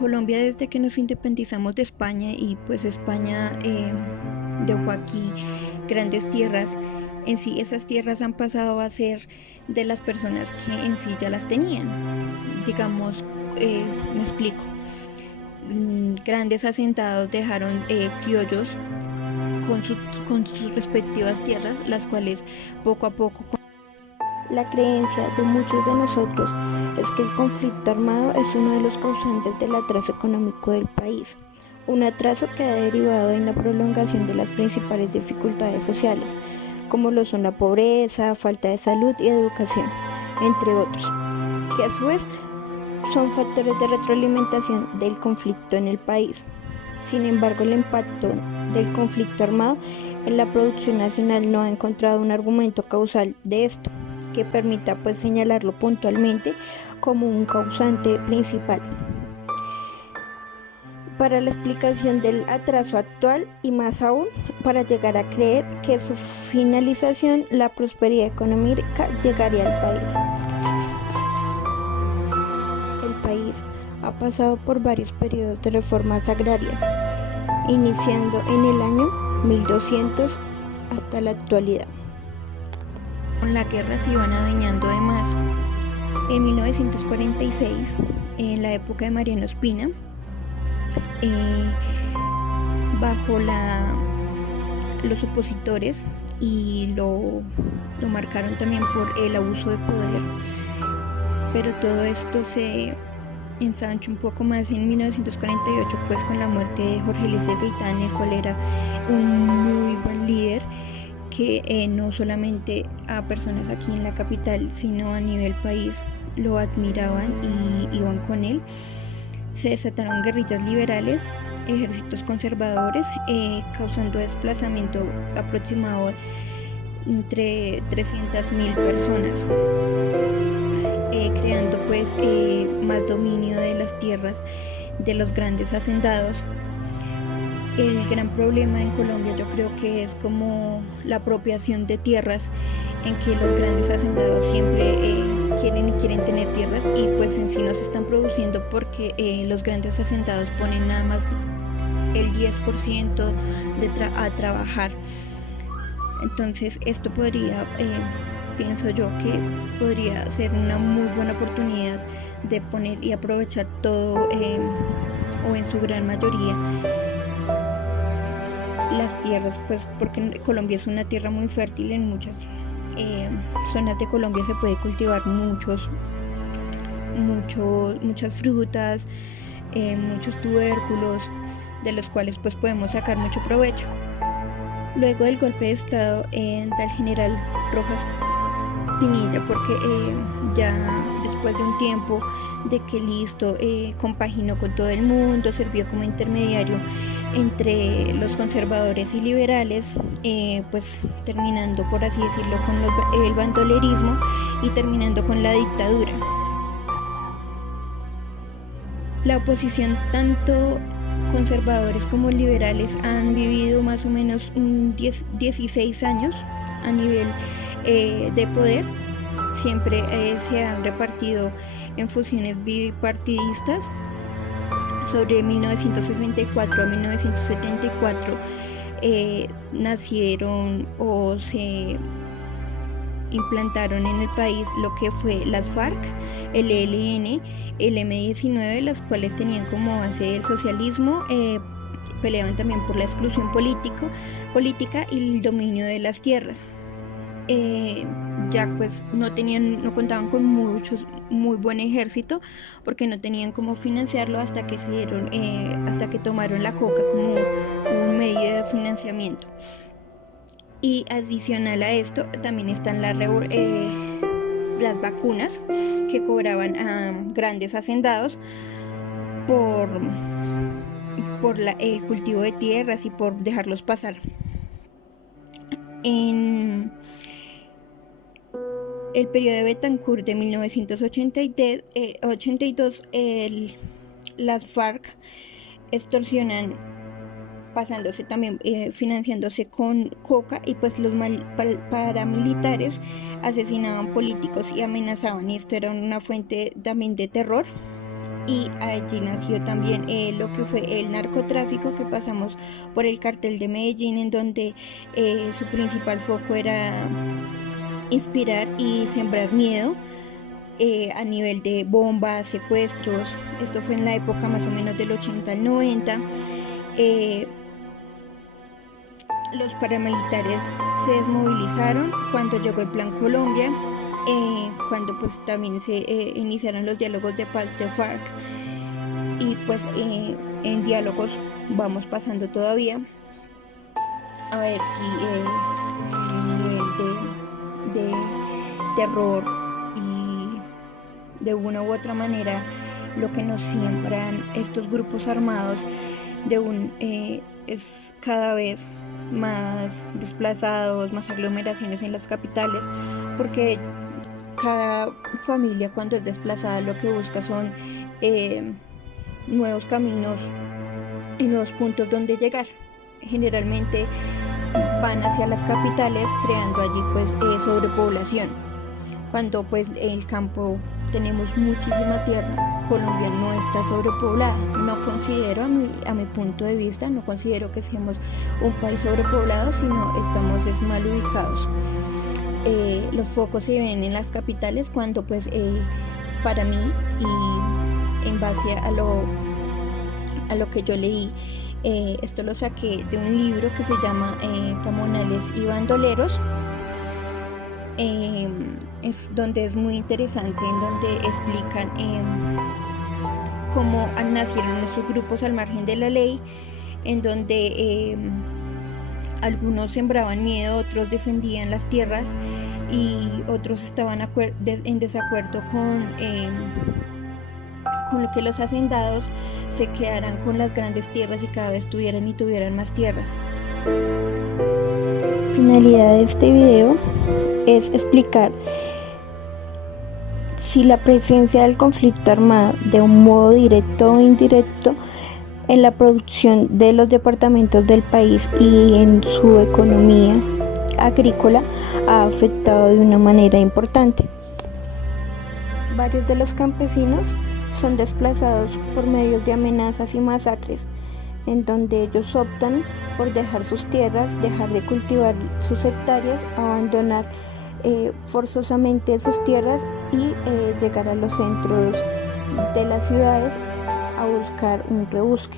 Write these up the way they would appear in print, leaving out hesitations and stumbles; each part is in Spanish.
Colombia, desde que nos independizamos de España y pues España dejó aquí grandes tierras, en sí esas tierras han pasado a ser de las personas que en sí ya las tenían. Digamos, me explico. Grandes asentados dejaron criollos con, con sus respectivas tierras, las cuales poco a poco. La creencia de muchos de nosotros es que el conflicto armado es uno de los causantes del atraso económico del país, un atraso que ha derivado en la prolongación de las principales dificultades sociales, como lo son la pobreza, falta de salud y educación, entre otros, que a su vez son factores de retroalimentación del conflicto en el país. Sin embargo, el impacto del conflicto armado en la producción nacional no ha encontrado un argumento causal de esto que permita pues señalarlo puntualmente como un causante principal para la explicación del atraso actual y más aún para llegar a creer que su finalización, la prosperidad económica llegaría al país. El país ha pasado por varios periodos de reformas agrarias, iniciando en el año 1200 hasta la actualidad. Con la guerra se iban adueñando de más. En 1946, en la época de Mariano Ospina, bajo los opositores y lo marcaron también por el abuso de poder, pero todo esto se ensanchó un poco más en 1948 pues con la muerte de Jorge Eliezer Gaitán, el cual era un muy buen líder que no solamente a personas aquí en la capital sino a nivel país lo admiraban y iban con él. Se desataron guerrillas liberales, ejércitos conservadores, causando desplazamiento aproximado entre 300.000 personas, creando pues más dominio de las tierras de los grandes hacendados. El gran problema en Colombia yo creo que es como la apropiación de tierras, en que los grandes hacendados siempre quieren tener tierras y pues en sí no se están produciendo porque los grandes hacendados ponen nada más el 10% a trabajar. Entonces esto podría, pienso yo que podría ser una muy buena oportunidad de poner y aprovechar todo o en su gran mayoría las tierras, pues porque Colombia es una tierra muy fértil. En muchas zonas de Colombia se puede cultivar muchas frutas, muchos tubérculos, de los cuales pues podemos sacar mucho provecho. Luego del golpe de estado del general Rojas Pinilla, porque ya después de un tiempo de que listo, compaginó con todo el mundo, sirvió como intermediario entre los conservadores y liberales, pues terminando, por así decirlo, con el bandolerismo y terminando con la dictadura. La oposición, tanto conservadores como liberales, han vivido más o menos 16 años a nivel de poder. Siempre se han repartido en fusiones bipartidistas. Sobre 1964 a 1974 nacieron o se implantaron en el país lo que fue las FARC, el ELN, el M-19, las cuales tenían como base el socialismo, peleaban también por la exclusión política y el dominio de las tierras. Ya pues no contaban con muy buen ejército, porque no tenían cómo financiarlo hasta que tomaron la coca como un medio de financiamiento. Y adicional a esto también están las vacunas que cobraban a grandes hacendados por el cultivo de tierras y por dejarlos pasar. En el periodo de Betancourt de 1982, las FARC extorsionan, pasándose también, financiándose con coca, y pues los paramilitares asesinaban políticos y amenazaban, y esto era una fuente también de terror. y allí nació también lo que fue el narcotráfico, que pasamos por el cartel de Medellín, en donde su principal foco era inspirar y sembrar miedo a nivel de bombas, secuestros. Esto fue en la época más o menos del 80 al 90. Los paramilitares se desmovilizaron cuando llegó el Plan Colombia, cuando pues también se iniciaron los diálogos de paz de FARC, y pues en diálogos vamos pasando todavía a ver si el nivel de terror y de una u otra manera lo que nos siembran estos grupos armados es cada vez más desplazados, más aglomeraciones en las capitales, porque cada familia cuando es desplazada lo que busca son nuevos caminos y nuevos puntos donde llegar. Generalmente van hacia las capitales, creando allí pues sobrepoblación, cuando pues el campo tenemos muchísima tierra. Colombia no está sobrepoblada. No considero, a mi punto de vista, no considero que seamos un país sobrepoblado, sino estamos mal ubicados. Los focos se ven en las capitales, cuando pues para mí, y en base a lo que yo leí, esto lo saqué de un libro que se llama Comunales y Bandoleros, es donde es muy interesante, en donde explican cómo nacieron esos grupos al margen de la ley, en donde algunos sembraban miedo, otros defendían las tierras y otros estaban en desacuerdo con lo que los hacendados se quedaran con las grandes tierras y cada vez tuvieran más tierras. La finalidad de este video es explicar si la presencia del conflicto armado, de un modo directo o indirecto, en la producción de los departamentos del país y en su economía agrícola ha afectado de una manera importante. Varios de los campesinos son desplazados por medios de amenazas y masacres, en donde ellos optan por dejar sus tierras, dejar de cultivar sus hectáreas, abandonar forzosamente sus tierras y llegar a los centros de las ciudades a buscar un rebusque.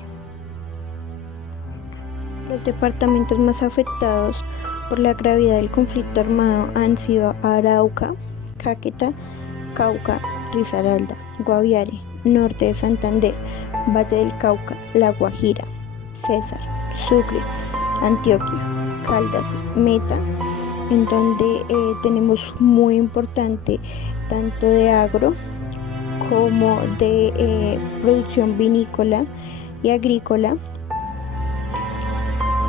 Los departamentos más afectados por la gravedad del conflicto armado han sido Arauca, Caquetá, Cauca, Risaralda, Guaviare, Norte de Santander, Valle del Cauca, La Guajira, Cesar, Sucre, Antioquia, Caldas, Meta, en donde tenemos muy importante tanto de agro como de producción vinícola y agrícola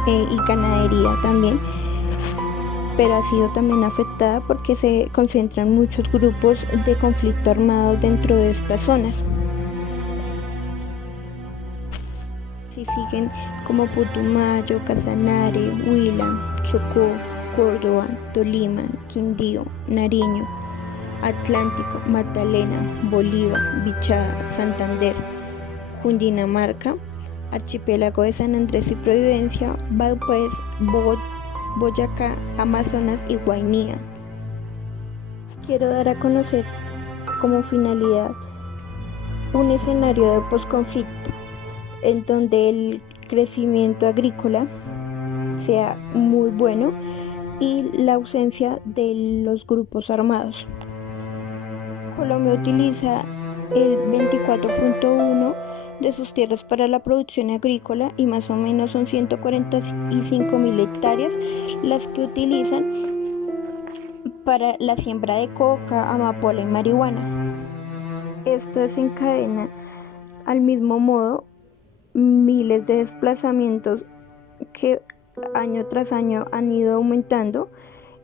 y ganadería también, pero ha sido también afectada porque se concentran muchos grupos de conflicto armado dentro de estas zonas. Si siguen como Putumayo, Casanare, Huila, Chocó, Córdoba, Tolima, Quindío, Nariño, Atlántico, Magdalena, Bolívar, Bichada, Santander, Cundinamarca, Archipiélago de San Andrés y Providencia, Valpes, Boyacá, Amazonas y Guainía. Quiero dar a conocer como finalidad un escenario de posconflicto en donde el crecimiento agrícola sea muy bueno y la ausencia de los grupos armados. Colombia utiliza el 24.1 de sus tierras para la producción agrícola y más o menos son 145.000 hectáreas las que utilizan para la siembra de coca, amapola y marihuana. Esto desencadena al mismo modo miles de desplazamientos que año tras año han ido aumentando,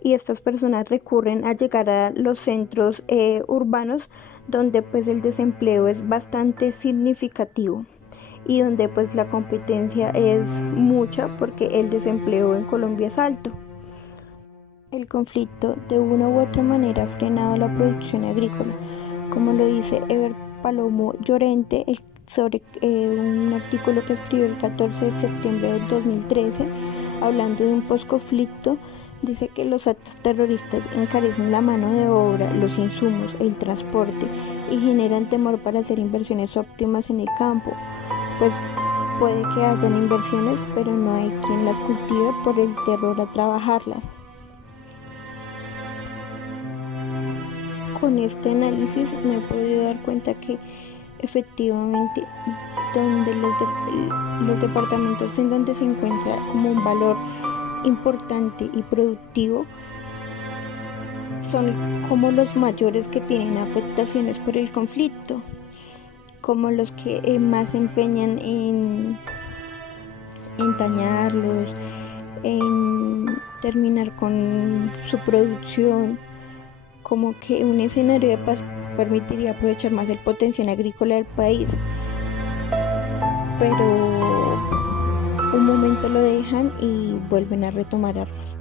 y estas personas recurren a llegar a los centros urbanos, donde pues el desempleo es bastante significativo y donde pues la competencia es mucha porque el desempleo en Colombia es alto. El conflicto de una u otra manera ha frenado la producción agrícola, como lo dice Ever Palomo Llorente sobre un artículo que escribió el 14 de septiembre del 2013, hablando de un posconflicto. Dice que los actos terroristas encarecen la mano de obra, los insumos, el transporte y generan temor para hacer inversiones óptimas en el campo, pues puede que hayan inversiones, pero no hay quien las cultive por el terror a trabajarlas. Con este análisis me he podido dar cuenta que efectivamente donde los departamentos en donde se encuentra como un valor importante y productivo son como los mayores que tienen afectaciones por el conflicto, como los que más se empeñan en dañarlos, en terminar con su producción. Como que un escenario de paz permitiría aprovechar más el potencial agrícola del país, pero un momento lo dejan y vuelven a retomar armas.